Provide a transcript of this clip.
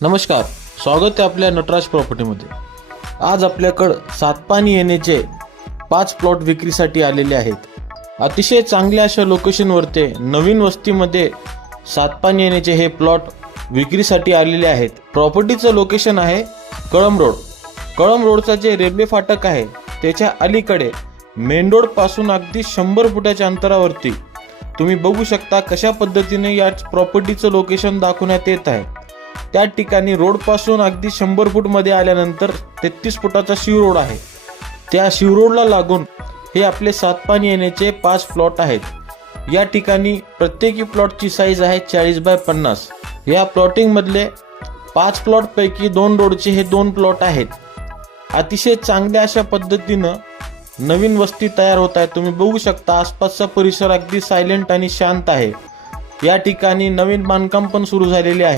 नमस्कार, स्वागत आहे आपल्या नटराज प्रॉपर्टीमध्ये। आज आपल्याकडे सातपानी येण्याचे 5 प्लॉट विक्रीसाठी आलेले आहेत। अतिशय चांगल्या अशा लोकेशनवरती नवीन वस्तीमध्ये सातपानी येण्याचे हे प्लॉट विक्रीसाठी आलेले आहेत। प्रॉपर्टीचं लोकेशन आहे कळंब रोड। कळंब रोडचा जे रेल्वे फाटक आहे त्याच्या अलीकडे मेन रोड पासून अगदी 100 फुटाच्या अंतरावरती तुम्ही बघू शकता कशा पद्धतीने या प्रॉपर्टीचं लोकेशन दाखवण्यात येत आहे। त्या ठिकाणी रोड पासून अगदी 100 फूट मध्ये आल्यानंतर 33 फुटाचा शिव रोड आहे। त्या शिव रोडला लागून हे आपले सातपानी येण्याचे 5 प्लॉट आहेत। या ठिकाणी प्रत्येकी प्लॉटची साईज आहे 40 बाय 50। या प्लॉटिंग मधले 5 प्लॉट पैकी 2 रोडचे हे 2 प्लॉट आहेत। अतिशय चांगल्या अशा पद्धतीनं नवीन वस्ती तयार होत आहे। तुम्ही बघू शकता आसपासचा परिसर अगदी सायलेंट आणि शांत आहे। या ठिकाणी नवीन बांधकाम पण सुरू झालेले आहे।